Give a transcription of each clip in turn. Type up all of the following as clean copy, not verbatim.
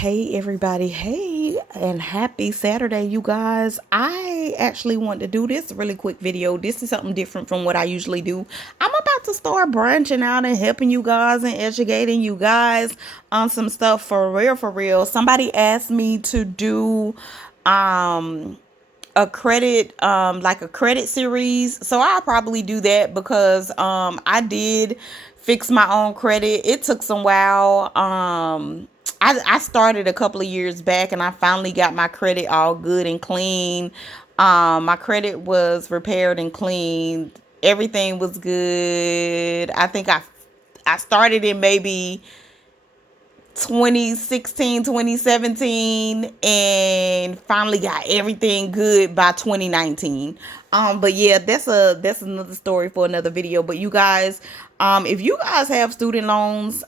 Hey everybody, hey, and happy Saturday, you guys. I actually want to do this really quick video. This is something different from what I usually do. I'm about to start branching out and helping you guys and educating you guys on some stuff for real, for real. Somebody asked me to do um a credit like a credit series, so I'll probably do that because I did fix my own credit. It took some while. I started a couple of years back and I finally got my credit all good and clean. My credit was repaired and cleaned. Everything was good. I started in maybe 2016, 2017, and finally got everything good by 2019. But yeah, that's another story for another video. But you guys, if you guys have student loans,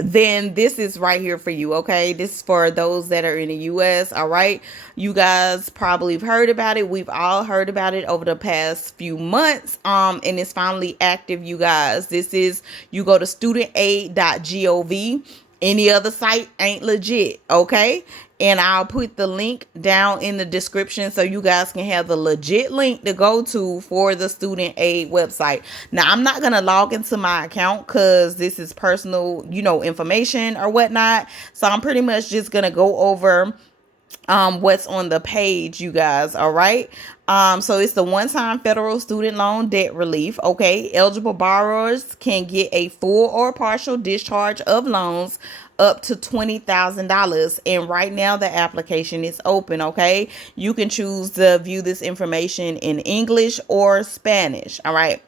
then this is right here for you. Okay, this is for those that are in the US. All right, you guys probably have heard about it. We've all heard about it over the past few months, and it's finally active, you guys. This is, you go to studentaid.gov. Any other site ain't legit. Okay, and I'll put the link down in the description so you guys can have the legit link to go to for the student aid website. Now, I'm not going to log into my account because this is personal, information or whatnot. So I'm pretty much just going to go over what's on the page, you guys. All right. So it's the one-time federal student loan debt relief. Okay, eligible borrowers can get a full or partial discharge of loans up to $20,000, and right now the application is open. Okay, you can choose to view this information in English or Spanish. All right.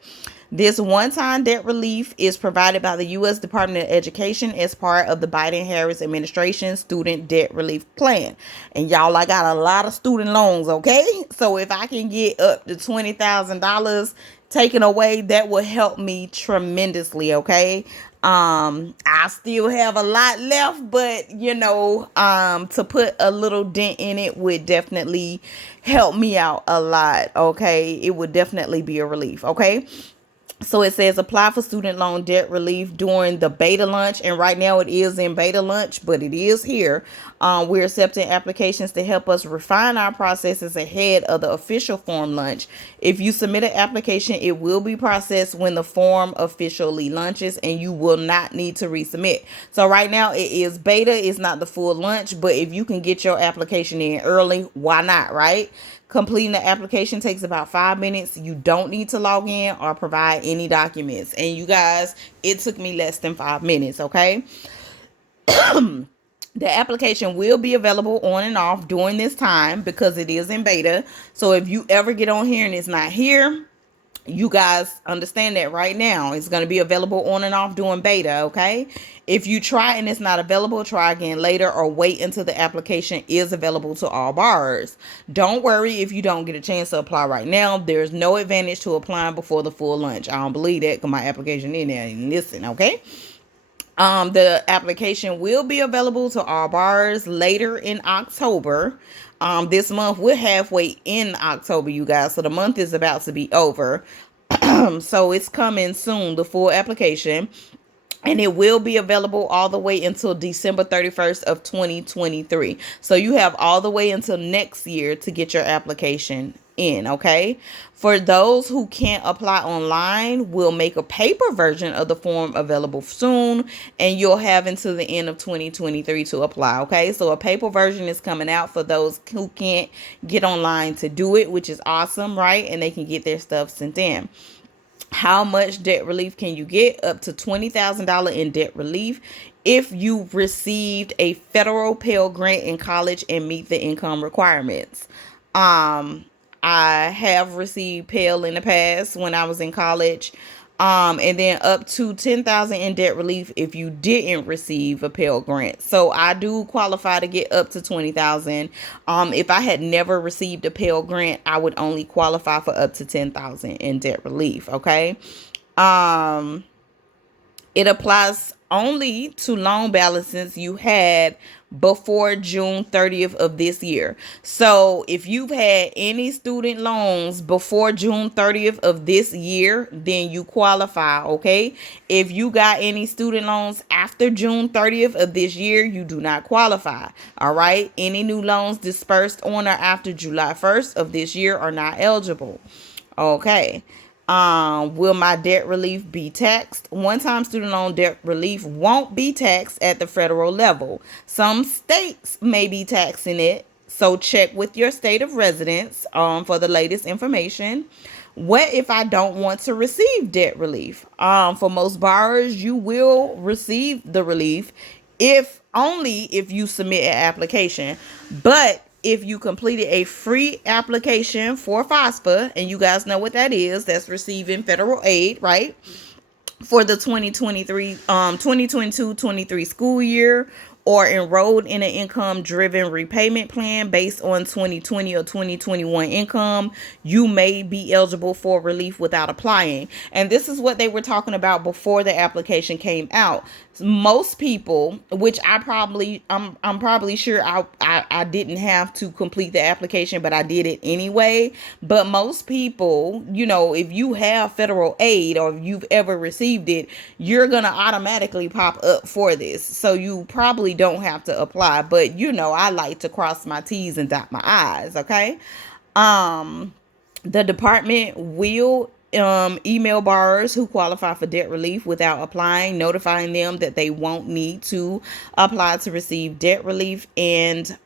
This one-time debt relief is provided by the U.S. Department of Education as part of the Biden-Harris administration student debt relief plan. And y'all, I got a lot of student loans, okay? So if I can get up to $20,000 taken away, that will help me tremendously, okay? I still have a lot left, but to put a little dent in it would definitely help me out a lot, okay? It would definitely be a relief, okay? So it says apply for student loan debt relief during the beta launch. And right now it is in beta launch, but it is here. We're accepting applications to help us refine our processes ahead of the official form launch. If you submit an application, it will be processed when the form officially launches and you will not need to resubmit. So right now it is beta. It's not the full launch, but if you can get your application in early, why not, right? Completing the application takes about 5 minutes. You don't need to log in or provide any documents. And you guys, it took me less than 5 minutes, okay? The application will be available on and off during this time because it is in beta. So if you ever get on here and it's not here, you guys understand that right now it's going to be available on and off during beta. Okay, if you try and it's not available, try again later or wait until the application is available to all borrowers. Don't worry if you don't get a chance to apply right now. There's no advantage to applying before the full launch. I don't believe that because my application in there and listen. Okay, the application will be available to all borrowers later in October. This month we're halfway in October, you guys. So the month is about to be over. So it's coming soon, the full application. And it will be available all the way until December 31st of 2023. So you have all the way until next year to get your application in, okay? For those who can't apply online, we'll make a paper version of the form available soon, and you'll have until the end of 2023 to apply, okay? So a paper version is coming out for those who can't get online to do it, which is awesome, right? And they can get their stuff sent in. How much debt relief can you get? Up to $20,000 in debt relief if you received a federal Pell Grant in college and meet the income requirements. I have received Pell in the past when I was in college. And then up to $10,000 in debt relief if you didn't receive a Pell Grant. So I do qualify to get up to $20,000. If I had never received a Pell Grant, I would only qualify for up to $10,000 in debt relief. Okay. It applies only to loan balances you had before June 30th of this year. So if you've had any student loans before June 30th of this year, then you qualify, okay? If you got any student loans after June 30th of this year, you do not qualify, all right? Any new loans dispersed on or after July 1st of this year are not eligible, okay? Will my debt relief be taxed? One-time student loan debt relief won't be taxed at the federal level. Some states may be taxing it, so check with your state of residence for the latest information. What if I don't want to receive debt relief? For most borrowers, you will receive the relief if only if you submit an application. But if you completed a free application for FAFSA, and you guys know what that is, that's receiving federal aid, right? For the 2022-23 school year, or enrolled in an income-driven repayment plan based on 2020 or 2021 income, you may be eligible for relief without applying. And this is what they were talking about before the application came out. Most people, which I'm probably sure I didn't have to complete the application, but I did it anyway. But most people, you know, if you have federal aid or if you've ever received it, you're gonna automatically pop up for this. So you probably don't have to apply. But you know, I like to cross my T's and dot my I's, okay? The department will email borrowers who qualify for debt relief without applying, notifying them that they won't need to apply to receive debt relief, and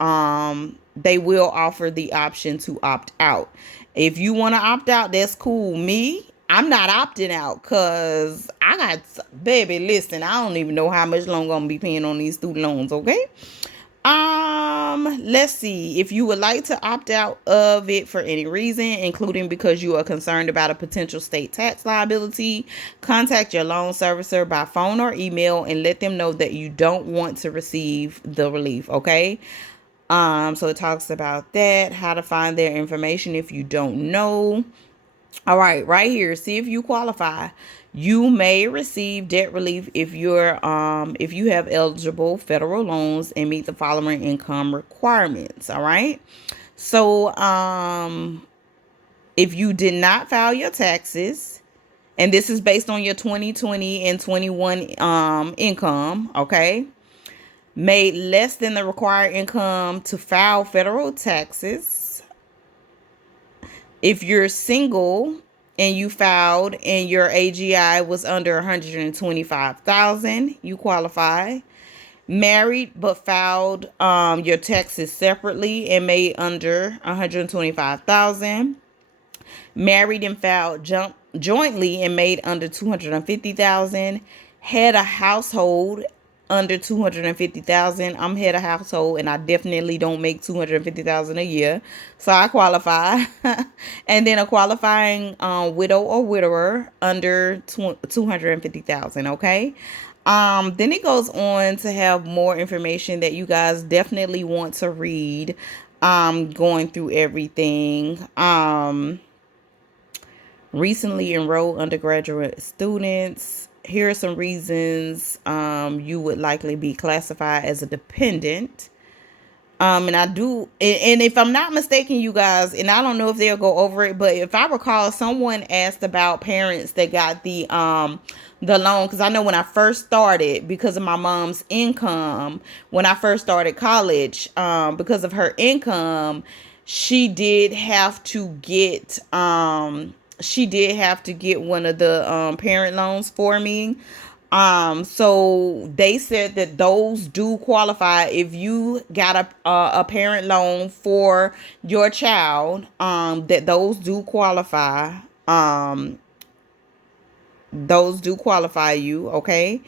they will offer the option to opt out. If you want to opt out, that's cool. I'm not opting out because I got, baby, listen, I don't even know how much longer I'm gonna be paying on these student loans, okay? Let's see. If you would like to opt out of it for any reason, including because you are concerned about a potential state tax liability, contact your loan servicer by phone or email and let them know that you don't want to receive the relief, okay? So it talks about that, how to find their information if you don't know. All right, right here, see if you qualify. You may receive debt relief if you have eligible federal loans and meet the following income requirements. All right. So if you did not file your taxes, and this is based on your 2020 and 21 income, okay, made less than the required income to file federal taxes. If you're single and you filed and your AGI was under 125,000, you qualify. Married but filed your taxes separately and made under 125,000. Married and filed jointly and made under 250,000. Had a household under 250,000. I'm head of household and I definitely don't make 250,000 a year, so I qualify. And then a qualifying widow or widower under 250,000. Okay. Then it goes on to have more information that you guys definitely want to read. Going through everything. Recently enrolled undergraduate students. Here are some reasons you would likely be classified as a dependent. And if I'm not mistaken, you guys, and I don't know if they'll go over it, but if I recall, someone asked about parents that got the loan, because I know when I first started, because of my mom's income, when I first started college, because of her income, she did have to get one of the parent loans for me. So they said that those do qualify if you got a parent loan for your child, that those do qualify. Those do qualify you, okay?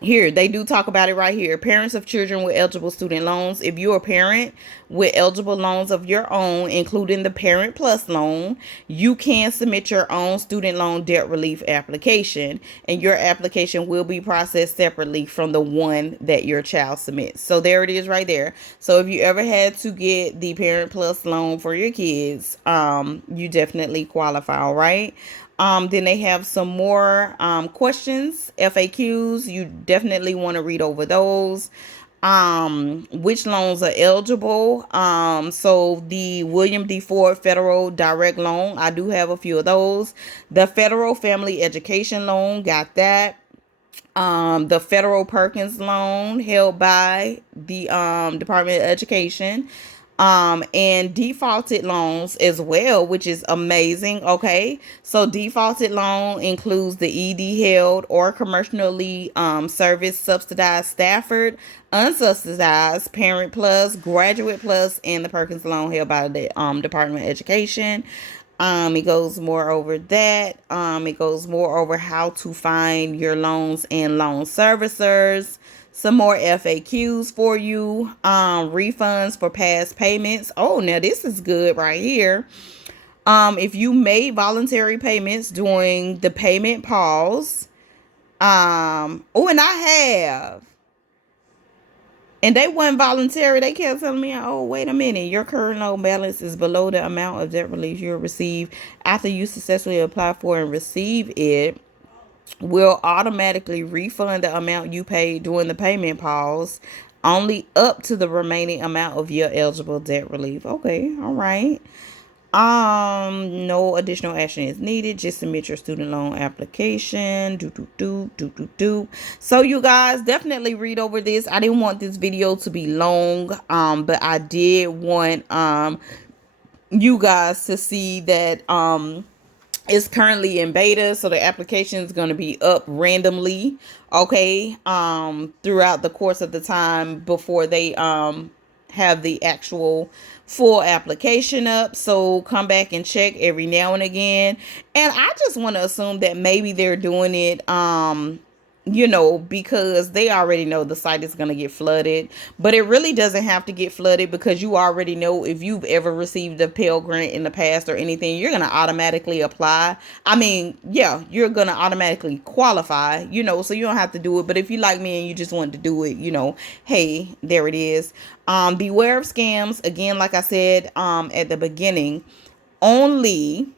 Here, they do talk about it right here. Parents of children with eligible student loans. If you're a parent with eligible loans of your own, including the Parent Plus loan, you can submit your own student loan debt relief application, and your application will be processed separately from the one that your child submits. So there it is right there. So if you ever had to get the Parent Plus loan for your kids, you definitely qualify, all right? Then they have some more questions, FAQs. You definitely want to read over those. Which loans are eligible? So the William D. Ford Federal Direct Loan, I do have a few of those. The Federal Family Education Loan, got that. The Federal Perkins Loan held by the Department of Education, and defaulted loans as well, which is amazing. Okay, so defaulted loan includes the ED held or commercially service subsidized Stafford, unsubsidized Parent Plus, Graduate Plus, and the Perkins loan held by the Department of Education. It goes more over that. It goes more over how to find your loans and loan servicers. Some more FAQs for you. Refunds for past payments. Oh, now this is good right here. If you made voluntary payments during the payment pause. And I have. And they weren't voluntary. They kept telling me, oh, wait a minute. Your current loan balance is below the amount of debt relief you'll receive after you successfully apply for and receive it. Will automatically refund the amount you paid during the payment pause, only up to the remaining amount of your eligible debt relief. Okay, all right. No additional action is needed. Just submit your student loan application. So you guys definitely read over this. I didn't want this video to be long, but I did want you guys to see that it's currently in beta, so the application is going to be up randomly, okay, throughout the course of the time before they have the actual full application up. So come back and check every now and again. And I just want to assume that maybe they're doing it because they already know the site is going to get flooded. But it really doesn't have to get flooded, because you already know if you've ever received a Pell Grant in the past or anything, you're going to automatically apply. I mean, yeah, you're going to automatically qualify, so you don't have to do it. But if you like me and you just want to do it, hey, there it is. Beware of scams. Again, like I said at the beginning, only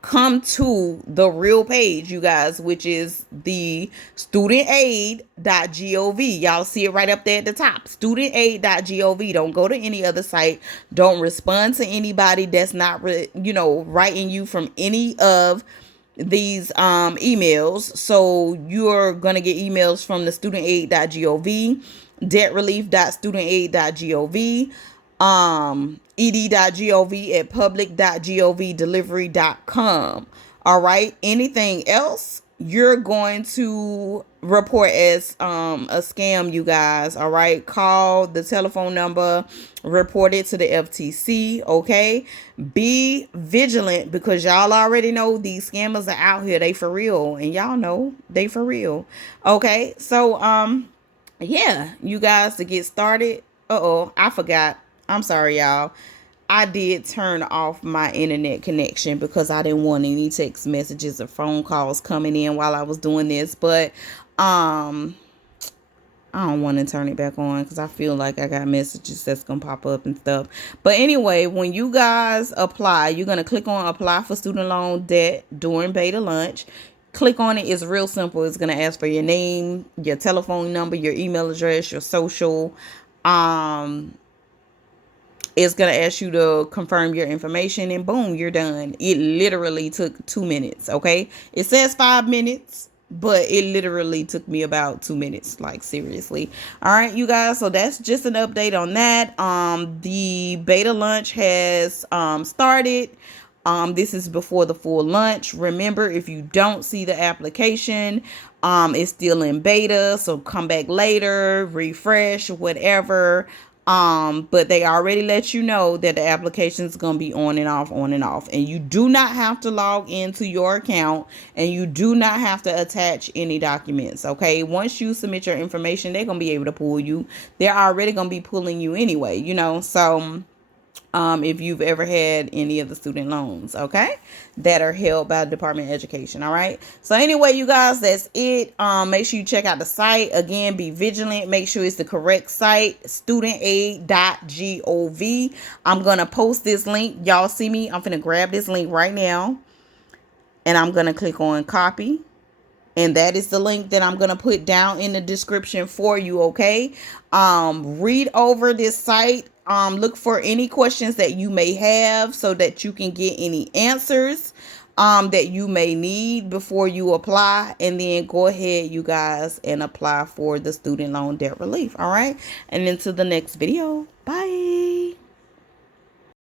come to the real page, you guys, which is the studentaid.gov. Y'all see it right up there at the top, studentaid.gov. Don't go to any other site. Don't respond to anybody that's not writing you from any of these emails. So you're gonna get emails from the studentaid.gov, debtrelief.studentaid.gov, ed.gov, at public.gov, delivery.com. All right. Anything else, you're going to report as a scam, you guys. All right. Call the telephone number, report it to the FTC. Okay. Be vigilant, because y'all already know these scammers are out here. They for real. And y'all know they for real. Okay. So, yeah, you guys, to get started. I forgot. I'm sorry, y'all. I did turn off my internet connection because I didn't want any text messages or phone calls coming in while I was doing this. But I don't want to turn it back on because I feel like I got messages that's going to pop up and stuff. But anyway, when you guys apply, you're going to click on apply for student loan debt during beta lunch. Click on it. It's real simple. It's going to ask for your name, your telephone number, your email address, your social. It's going to ask you to confirm your information, and boom, you're done. It literally took 2 minutes. Okay. It says 5 minutes, but it literally took me about 2 minutes. Like, seriously. All right, you guys. So that's just an update on that. The beta lunch has started. This is before the full lunch. Remember, if you don't see the application, it's still in beta. So come back later, refresh, whatever. But they already let you know that the application is going to be on and off. And you do not have to log into your account, and you do not have to attach any documents. Okay. Once you submit your information, they're going to be able to pull you. They're already going to be pulling you anyway, so if you've ever had any of the student loans, okay, that are held by the Department of Education. All right. So anyway, you guys, that's it. Make sure you check out the site. Again, be vigilant. Make sure it's the correct site, studentaid.gov. I'm going to post this link. Y'all see me? I'm going to grab this link right now. and I'm going to click on copy. And that is the link that I'm going to put down in the description for you, okay? Read over this site. Look for any questions that you may have so that you can get any answers that you may need before you apply. And then go ahead, you guys, and apply for the student loan debt relief, all right? And into the next video. Bye.